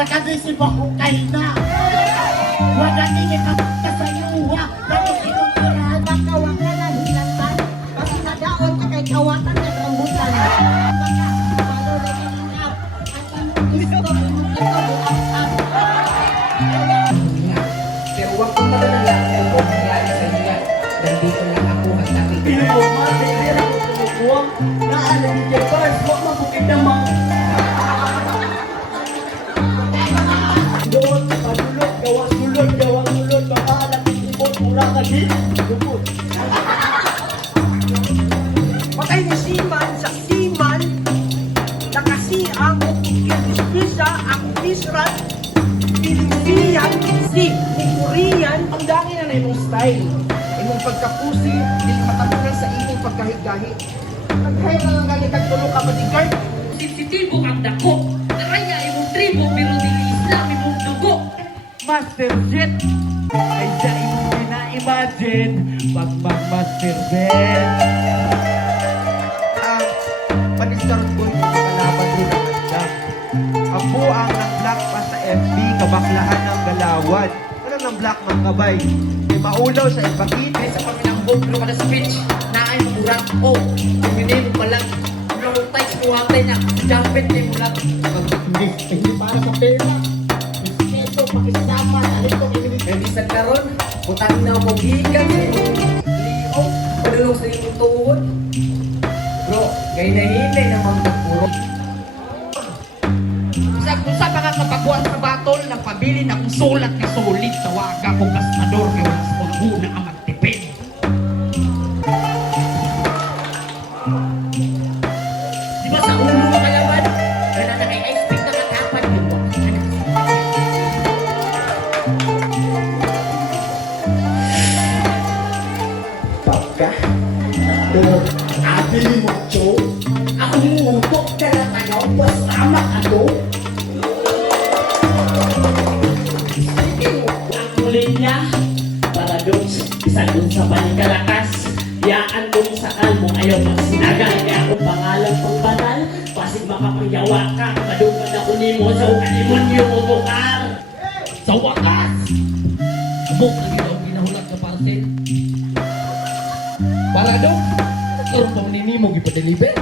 Makagisip ako kay na. Wala nini ka sa iuha. Lagi kinukurahan. Bakawang ka na hilatan. Kasi nadaon ka kay kawatan ng rambutan. Palo na ginap. At anong gusto mo ito buang-up. Pero huwag kong madalala kung huwag nangyari sa inyo. Nandito lang ako hanggang Pili mo, matitira ko tumukuha. Naalang ni Jebas. Huwag mabukid naman. Doon, padulot, gawang sulod, makahalang ibon, mura lagi. Lupot. Patay ni Siman sa Siman. Nakasiang Kirgisa ang Misrat. Pilipinian si Korean. ang dami na imong style. Imong pagkapusi, hindi matamunan sa imong pagkahig-gahi. Naghay na lang galit ang tulong ka bodyguard. Sensitibo ang dako. Naraya imong tribo pero dili Islam imong dugo. Master Jet. Ay siya imong pina-imagine. Pag mag-Master Jet. Ang pag-start ko yung kalaban doon ang andam. Ang buang ng black pa sa FB, kabaklaan ng galawad. Ano ng black mga kabay? May maulaw sa ipakit. Kaya sa paminambog pero kada speech na ay murang o. Puminin mo palang. Ano types mo hatay na. Jumpet ni mo lang. Hindi para sa pera. Respeto, pakisama, alin ko kinilig. Kaya bisan karon, butang na mo gikan sa imong liog. Padulong sa imong tuhod. Bro, gay na hinay naman magpuro. Sa mga kapagwan sa batol, nagpabili ng sulat na sulit. Tawaga kong gastador kaya wala sa pagkuna ang magtipid. Di ba sa ulo mga laban? Kaya na naka-expect na katapan yun. Pagka, doon, abili mo, Joe. Ako umutok ka na tayo, was tama ka, Joe. Ang linya, paradox, isa dun sa panikalakas. Yaan dun sa almo, ayaw magsinagal. Kaya akong pangalan pang banal, pasig makapagyawa ka. Madugad ako ni mo sa ukalimonyo mo bukar. Sa wakas! Amok na ginaw ginahulat sa parcel. Para daw, karoon daw nini mo gipa-deliver.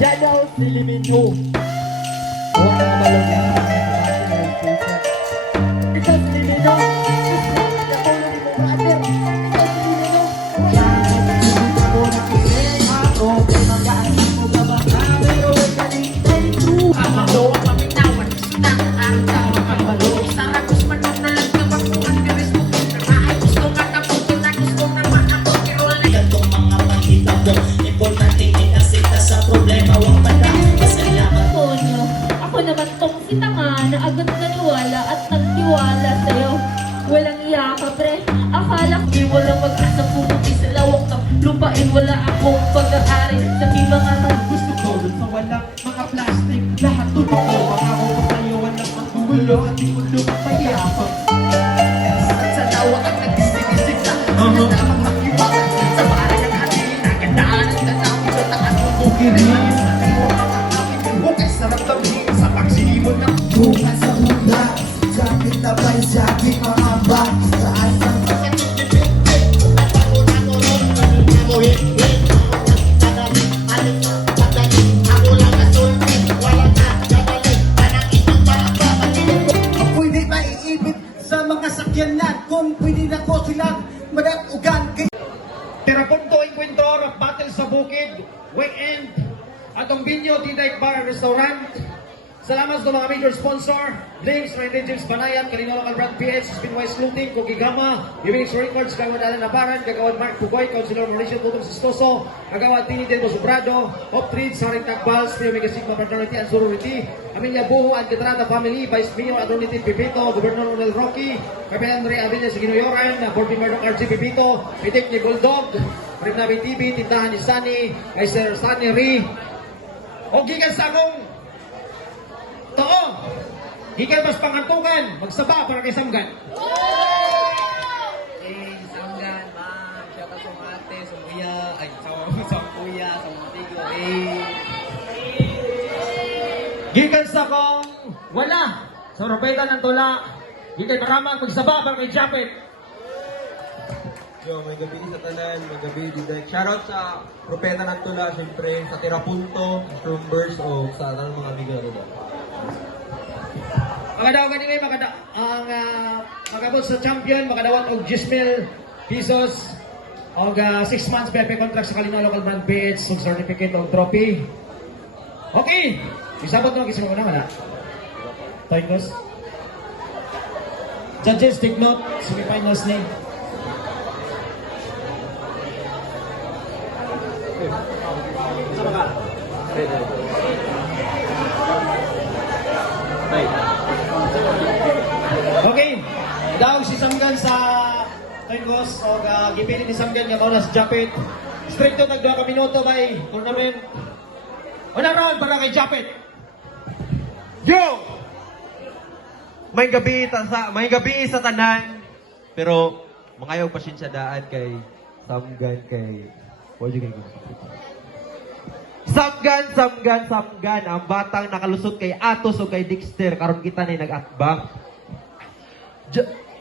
Siya daw si Liminho. Huwag na nabalog na. Ikaw si Liminho. Nakulong mo, brother. Ikaw si Liminho. Amado ang paminawan, sunang ang tao pagbalog. Sana kusman mo na lang na bakuhan ni Rizmo. Namahay gusto nga tapukin na gusto naman ako kirol na. Itong mga pangitabo, importante itasita sa problema. Huwag banda, pasalamat. Ponyo, ako naman tong si Tanga na agad naniwala at nagtiwala sa'yo. Walang iya ka, pre. Akala ko di walang mag-asa pumuti sa lawak ng lupain. Wala akong pag-aari sa mga Gusto ko dun sa walang mga plastic. Lahat totoo. Mga ako sa'yo walang maggugulo. At di ko lumapayapang. Sa dawa at nagdisig-isig sa namang makiwala. Sa parang ng hati, nagandaan ang tatawin sa taas mo bukirin. Sa tayo mga kapit, hukay sa ramdamin sa pagsinibon ng Bukas sa mula. Sakit na ba'y sakit mga ba? Saan sa pwede ba iibig sa mga sakyanan kung pwede na ko silang madatugan kay Terapunto Encuentro of Battle sa Bukid, weekend, atong Binyo Diday Bar and Restaurant. Salamat sa mga major sponsor, Blinks, Randy James Banayan, Kalino Local Brand PH, Spinwise Looting, Kogi Gama, Unix Records, Kagawad Alan Nabaran, Kagawad Mark Pugoy, Councilor Mauricio Tutong Sistoso, Kagawad Tini Delmo Sobrado, Optreed, Saring Tagbals, Pio Mega Sigma Fraternity and Sorority, Aminya Buho and Catrata Family, Vice Mayor Adonity Pipito, Governor Ronel Rocky, Kapel Andre Avilla sa Ginoyoran, Board Member ng RG Pipito, Pitik ni Bulldog, Rimnabi TV, Tindahan ni Sunny, kay Sir Sunny Ri, o gikan sa akong too, gikan mas pangantukan, magsaba para kay Samgan. Sanggan, ma'am. Shout out sa mga ate, sa kuya, ay, sa kuya, sa mga tigo. Gikan sa kong wala. Sa propeta ng tula. Gikan maramang pagsaba para kay Japet. Yo, may gabi sa tanan, may gabi di Dek. Shoutout sa Propeta ng Tula, syempre, sa Tirapunto, Strumbers, o sa tanang mga amigo na rin. Magadaw kanina, ang magabot sa champion, makadawat og 10,000 pesos. Og 6 months PP contract sa Kalinaw Local Brand Beach, og certificate og trophy. Okay! Isabot mo kisang una mana. Thanks. Judges, take note. Semi-finals ni. Okay. Daw si Samgan sa Tengos o gipili ni Samgan nga mao na si Japet. Stricto tag 2 ka minuto bay tournament. Unang round para kay Japet. Yo! May gabi sa tanan. Pero, mangayaw pasensya daan kay Samgan kay... What you Samgan. Ang batang nakalusot kay Atos o kay Dexter. Karon kita na nag-atbang.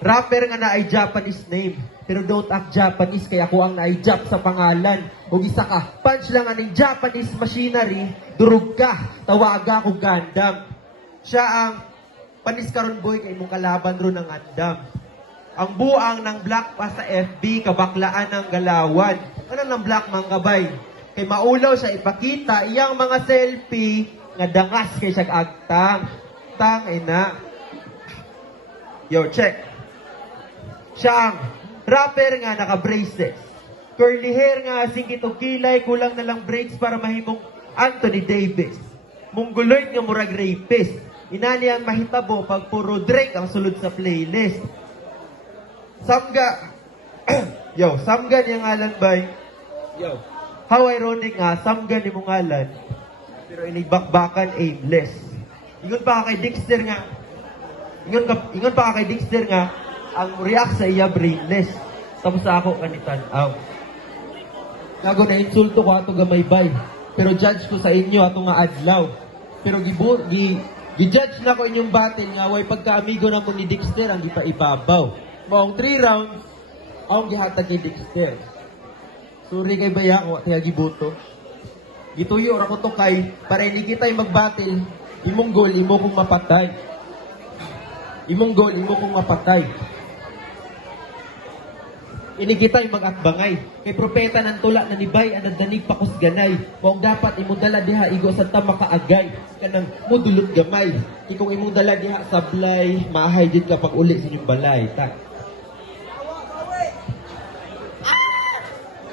Rapper nga na ay Japanese name. Pero don't act Japanese kaya ako ang na-jap sa pangalan. O isa ka, punch lang aning Japanese machinery, durug ka, tawaga ko Gundam. Siya ang panis karon boy kay mong kalaban ro ng andam. Ang buang ng black pa sa FB, kabaklaan ng galawan. Ano ng black mga kabay? Kay maulaw siya ipakita, iyang mga selfie, nga dangas kay siya agtang. Tang ina. Yo, check. Siya ang rapper nga naka-braces. Curly hair nga, singkit o kilay, kulang na lang braids para mahimong Anthony Davis. Mongoloid nga murag rapist. Inani ang mahitabo pag puro Drake ang sulod sa playlist. Samga. Yo, Samga niyang ngalan bay. Yo. How ironic nga, Samga ni mong ngalan. Pero inibakbakan aimless. Ingon pa kay Dexter nga. Ingon pa kay Dexter nga, ang react sa iya brainless. Tapos ako kanitan. Nago na insulto ko ato gamay bay. Pero judge ko sa inyo ato nga adlaw. Pero gi-judge na ko inyong battle nga way pagka-amigo na mo ni Dexter ang ipaibabaw. Maong 3 rounds, ang gihatag kay Dexter. Sorry kay Baya, ko tiya gibuto. Gituyo ra ko to kay para hindi kita mag-battle. Imong goal, imo kong mapatay. Imong goal, imo kong mapatay. Ini kita mag-atbangay. Kay propeta ng tula na nibay, anadanig pakos ganay. Kung dapat imong dala diha, igo sa tama kaagay. Kanang mudulot gamay. Ikong imong dala diha, sablay, maahay din kapag uli sa inyong balay. Ta.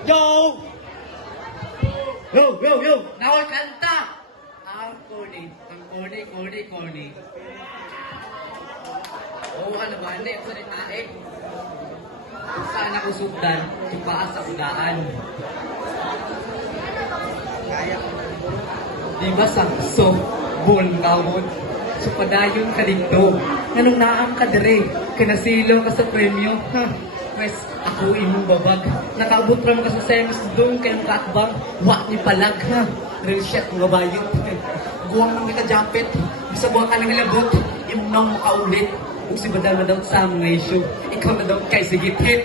Yo! Yo! Nawal kanta! Ang corny. Oo, ano ba? Hindi, ako rin tae. Kung saan ako sugdan, ipaas sa udaan. Kaya ko. Di ba sa bol kawon? So padayon ka dito. Anong naam ka dire? Kinasilo ka sa premyo. Pues, ako imong babag. Nakaabot ram ka sa semis doon kayong kakbang. Wak ni palag. Real shit, mga bayot. Guwang nang nakajampet. Bisa buwan ka nang ilabot. Imong nang makaulit. Kung si Badal na daw sa among ratio, ikaw na daw kay sigit hit.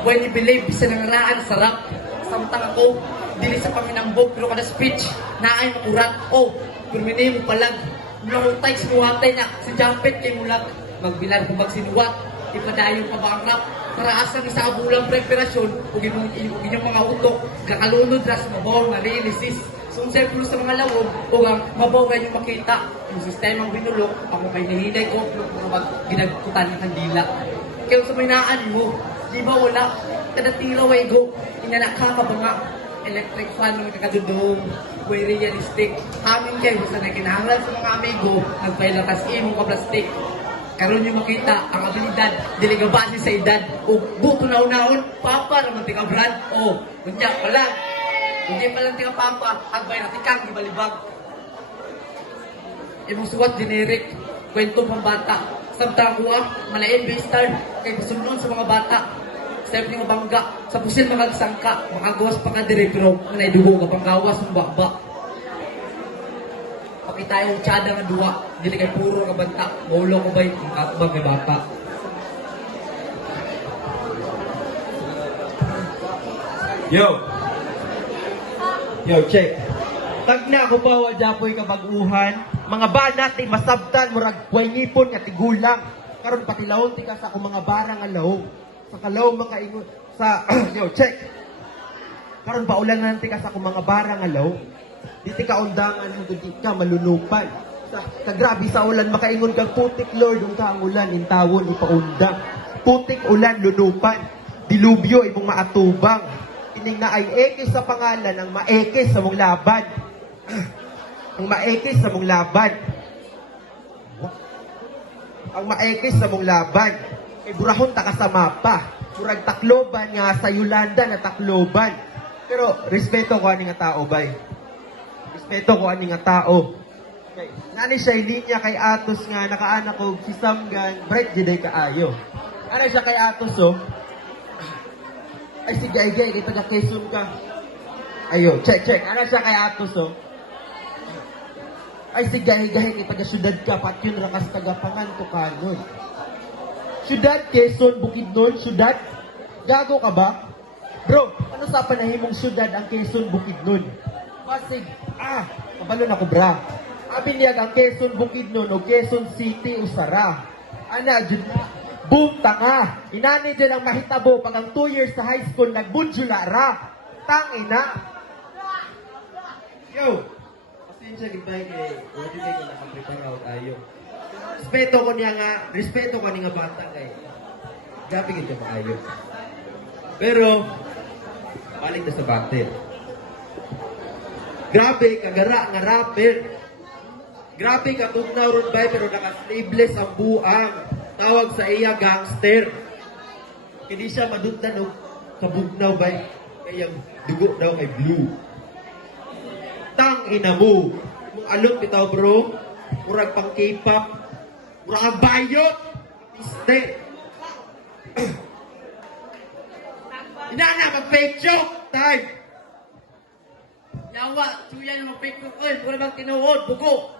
When you believe, bisa nangaraan, sarap. Samtang ako, dili sa paminambog, pero kada speech, naay makurat. Oh, purmini mo palag. Mulahutay, sinuwatay na, si Jampet kay mulag. Magbilar kung magsinuwat, ipadayon pa ba ang rap? Para asang isa bulang preparasyon, kung inyong mga utok, kakalunod ras mabaw nga realisis. So, siyempre sa mga lawog, o ang mabaw nga yung makita. Yung sistemang binulok, ako kay nahinay ko, kung ginagkutan ng kandila. Kaya sa mainaan mo, di ba wala? Kada tila way go, inanaka ka ba nga? Electric fan ng kakadudong, way realistic. Amin kayo, basta na kinahanglan sa mga amigo, nagpailatas imong ka plastic. Karon yung makita, ang abilidad, dili ka base sa edad, o buto na unahon, papa naman tika brand, o, kunya pala. Hindi pa lang tika papa, agbay na tikang gibalibag. Imong suwat generic, kwento pang bata. Samtang kuha, malain B-star, kay pasunod sa mga bata. Siyempre nga bangga, sa pusil mga sangka, makagawas pa ka dire, pero manay dugo ka pang gawas ng bakbak. Pakita tayo tsada nga duwa. Dili kay puro ka banta. Maulo ko ba yung kakbag kay bata. Yo! Yo, check. Tagna ko pa wa japoy kabaguhan. Mga banat ni masabtan murag buhay ngipon nga tigulang. Karon pati lawon ti ka sa akong mga barang nga lawom. Sa kalawom makaingon sa yo, check. Karon paulan na ti ka sa akong mga barang nga lawom. Di ti ka undangan hangtod di ka malunupan. Sa kagrabi sa ulan makaingon kag putik Lord ung ka ang ulan intawon ipaundang. Putik ulan lunupan. Dilubyo imong maatubang. Ining na ay ekis sa pangalan ang maekis sa mong laban. Ang maekis sa mong laban. Ang maekis sa mong laban. Kay burahon ta ka sa mapa. Murag takloban nga sa Yolanda na takloban. Pero respeto ko ani nga tao bay. Respeto ko ani nga tao. Okay. Nani siya linya kay Atos nga nakaanak ko si Samgan bright jiday kaayo. Ano siya kay Atos oh? Ay, sige, ay, kay taga Quezon ka. Ayo, check. Ano siya kay Atos, oh? Ay, sige, ay, kay taga syudad ka. Pat yun, rakas tagapangan to kanon. Syudad, Quezon, Bukidnon, syudad? Gago ka ba? Bro, ano sa panahimong syudad ang Quezon, Bukidnon? Pasig, kabalon ako, bra. Abiniyag ang Quezon, Bukidnon o Quezon City, Usara. Ana, jud na. Boom, tanga! Inani dyan ang mahitabo pag ang 2 years sa high school nagbunjula ra. Tangina! Yo! Pasensya, gibay kay Wadi kay ko nakaprepare out ayo. Respeto ko niya nga bata kay. Gabi ka maayo. Pero, balik na sa battle. Grabe, kagara nga rapper. Grabe ka tugnaw ron bay pero naka-sleeveless ang buang. Tawag sa iya gangster. Hindi siya madugtan o kabugnaw ba? Kaya dugo daw kay blue. Tang ina mo. Kung alok bitaw bro, murag pang K-pop, murag ang bayot. Piste. Inana, mag-fake joke. Time. Yawa, suya yung mag-fake joke. Mura bang tinuod, bugo.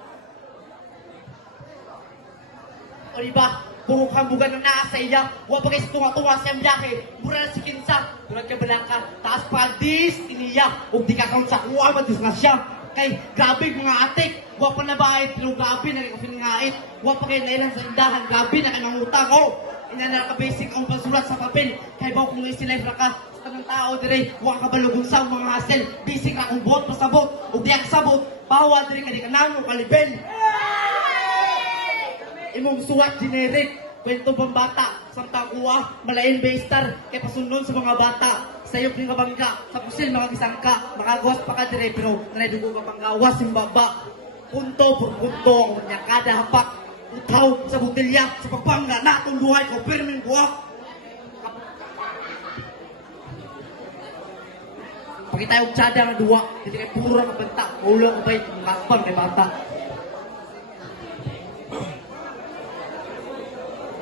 O diba? Buhok kang bugan na naa sa iya. Huwag pa kayo tunga-tunga siyang biyahe. Mura na si Kinsa. Tulad ka balangka. Taas pa dis iniya. Huwag di ka karoon sa kuwa. Matis nga siya. Kay grabe mga atik. Huwag pa na ba pero grabe na kapinngait. Huwag pa kayo nailan sa indahan. Grabe na kanangutang. Oh! Inanala ka basic ang pagsulat sa papel. Kay baw kung isilay ka sa tanong tao dire. Huwag ka balugong sa mga hassle. Basic ka kung bot pasabot. Huwag di ka sabot. Bawa dire ka di ka namo kalibel. Imong suwat generic, kwento pang bata, samtang kuwa, malain baystar, kay pasunod sa mga bata, sayop ng kabangga, sa pusil mga gisangka, makagawas pa ka dire, pero nalidugo ka pang gawas yung baba. Punto por punto, ang kanya kada hapak, utaw sa butilya, sa pagpangga, natong buhay ko, pirming buwak. Pakitayo tsada nga duwa, hindi kay puro ka banta, ulang ka ba yung kakpan kay bata.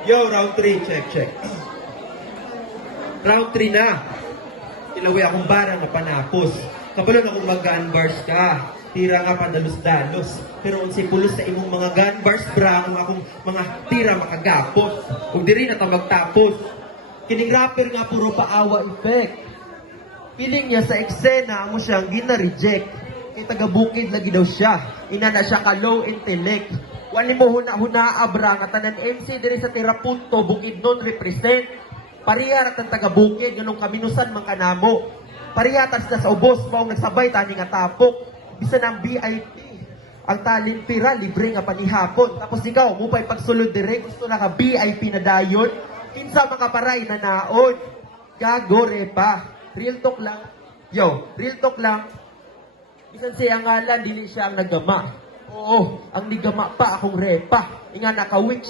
Yo, round 3. Check. Round 3 na. Ilawi akong barang na panapos. Kabalon akong mag-gun bars ka. Tira nga padalos-dalos. Pero unsi pulos sa imong mga gun bars, bra, kung akong mga tira makagapos. Kung diri na ta magtapos. Kining rapper nga puro paawa effect. Piling niya sa eksena, amo siyang gina-reject. Kay taga-bukid lagi daw siya. Ina na siya ka low intellect. Wali mo huna abra nga tanan MC diri sa Tirapunto bukid non represent. Parihar at ang taga-bukid ganung kaminusan man kanamo. Parihatas na sa ubos mao nagsabay tani nga tapok. Bisan ang VIP. Ang talin pira libre nga panihapon. Tapos ikaw mo pa'y pagsulod dire gusto na ka VIP na dayon. Kinsa makaparay na naon. Gago repa. Real talk lang. Yo, real talk lang. Bisan siya ngalan dili siya ang nagama. Oo, ang nigama pa akong repa. Inga nakawik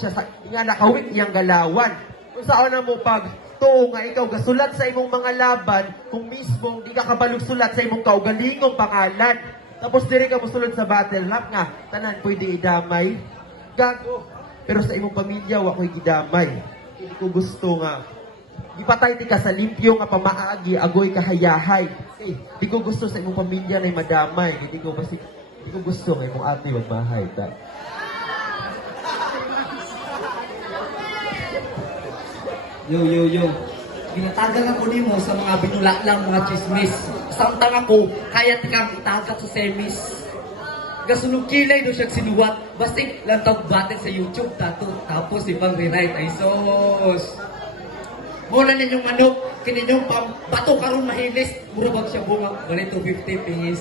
iyang galawan. Kung saan na mo pag tuo nga ikaw gasulat sa imong mga laban, kung mismo di ka kabalog sulat sa imong kaugalingong pangalan. Tapos diri ka musulod sa battle rap nga, tanan pwede idamay. Gago. Pero sa imong pamilya, wako'y gidamay. Hindi ko gusto nga. Ipatay ti ka sa limpyo nga pamaagi, agoy kahayahay. Di ko gusto sa imong pamilya na madamay. Hindi ko basi Hindi ko gusto ngayon kung ate magmahay. Yo. Ginatagan ako nimo sa mga binula lang mga chismis. Samtang ako, kaya tikang itagak sa semis. Gasunog kilay do siya sinuwat. Basig lang tagbatin sa YouTube tato. Tapos ibang rewrite ay sos. Muna ninyong manok, kininyong bato karon mahilis. Murabag siya bunga, bali 250 pingis.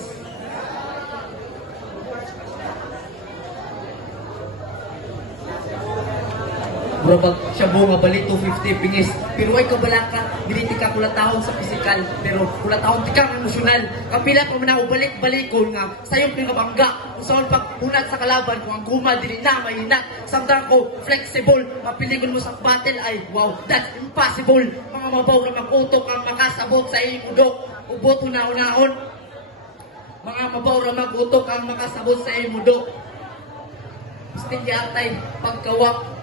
Murabag siya bunga, bali 250 pingis. Pero ay kabalaka, biniti ka kulatahon sa pisikal. Pero kulatahon ti kang emosyonal. Kapila pa man ako balik-balikon nga, sayong pinabangga. Kung saan pagpunat sa kalaban, kung ang gumal, dili na, mahina. Samtang ko, flexible, mapilingon mo sa battle ay, wow, that's impossible. Mga mabaw na mag-utok ang makasabot sa iyong udok. Ubot una-unaon. Mga mabaw na mag-utok ang makasabot sa iyong udok. Gusto niya atay, pagkawak.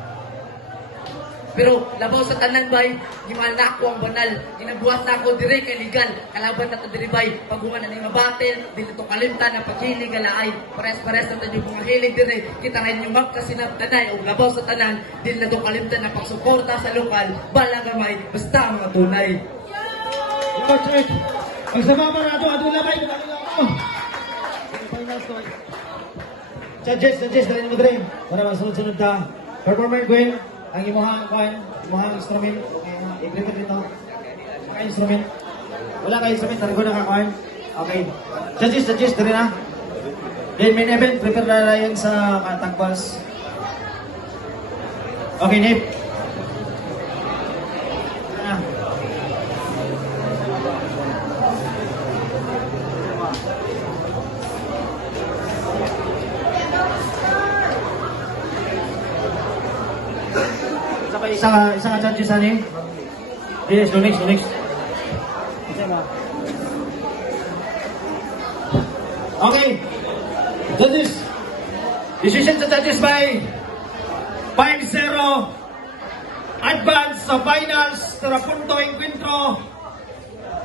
Pero labaw sa tanan bay, gimal na ako ang banal. Ginabuhat na ako dire kay legal. Kalaban na to dire bay. Pag na ni mabatel, dili to kalimtan na paghilig galaay. Pares-pares na to yung mga hilig dire. Kita rin yung magkasinabtanay o labaw sa tanan, dili na to kalimtan na pagsuporta sa lokal. Bala gamay, basta mga tunay. Coach Rick, ang sababa na ito, adula ba ito? Judges, dali mo dire. Para masunod-sunod ta. Performer Gwen, ang imuhang instrument. Okay, i-prepare dito. Mga instrument. Wala ka instrument, tarigo na kakuhan. Okay. Judges, dali na. Then main event, prepare na yan sa tagbals. Okay, Nip. Isa ka judges ani? Yes, next. Okay. Judges. Decision sa judges by 5-0. Advance sa finals sa punto encuentro.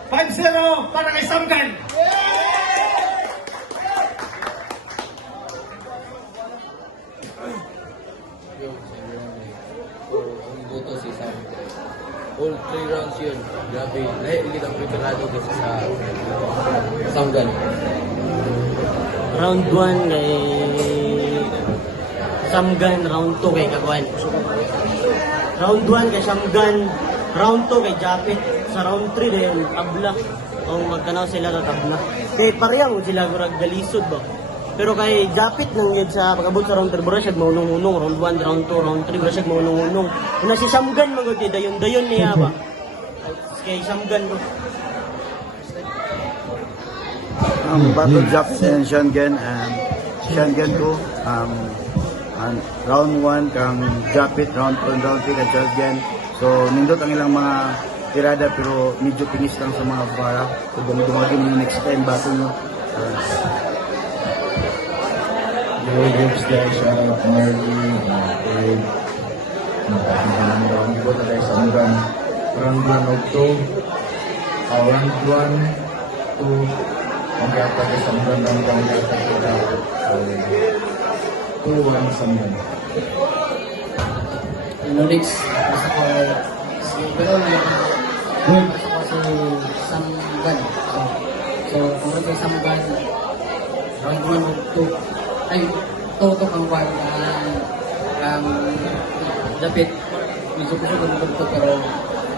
5-0 para kay Samgan. Boto si Sam. All 3 rounds yun. Grabe. Lahat ulit ang preparado kasi sa Samgan. Round 1 kay Samgan, round 2 kay Kagwan. Round 1 kay Samgan, round 2 kay Japit. Sa round 3 dayon tabla. O magtanaw sila sa tabla. Kay parehang sila gurag galisod ba. Pero kay Japit nang yun sa pag-abot sa round 3, bro, siya maunong-unong. Round 1, round 2, round 3, bro, siya maunong-unong. Una si Samgan, magod, dayon-dayon niya ba? Kay Samgan, bro. Battle Japit and Shangan, and Shangan 2, and round 1 kang Japit, round 2 kang Shangan. So, nindot ang ilang mga tirada pero medyo pingis lang sa mga para. So, dumagin yung next time battle nyo. Hello, groups guys. Shout out Marley, Dave. Round 2 na guys. Round 1 of 2. Round 1 to mag-atak sa Samgan. Round 1 mag-atak sa 2-1 Samgan. Next, basta ko pero good. Basta ko si Samgan. So, kung ito Samgan, round 1 of 2. Ay, toto kang kwan Japit. Medyo ko siya gumagod pero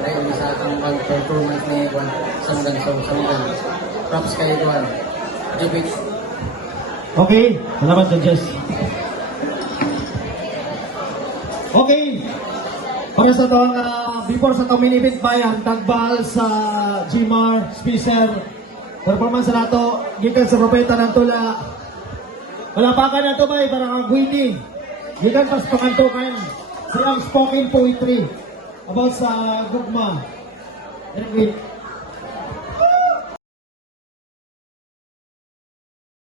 ay sa akong mag-performance ni Kwan Samgan. So, Samgan. Props kayo Kwan. Japit. Okay, salamat judges. Okay. Para sa ito, before sa ito mini-event ba ang tagbahal sa Gmar, Spacer, performance na ito, gikan sa propeta ng tula. Wala pa ka na ito ba, para kang Gwini. Gikan pas pakantukan siyang spoken poetry about sa gugma. And wait.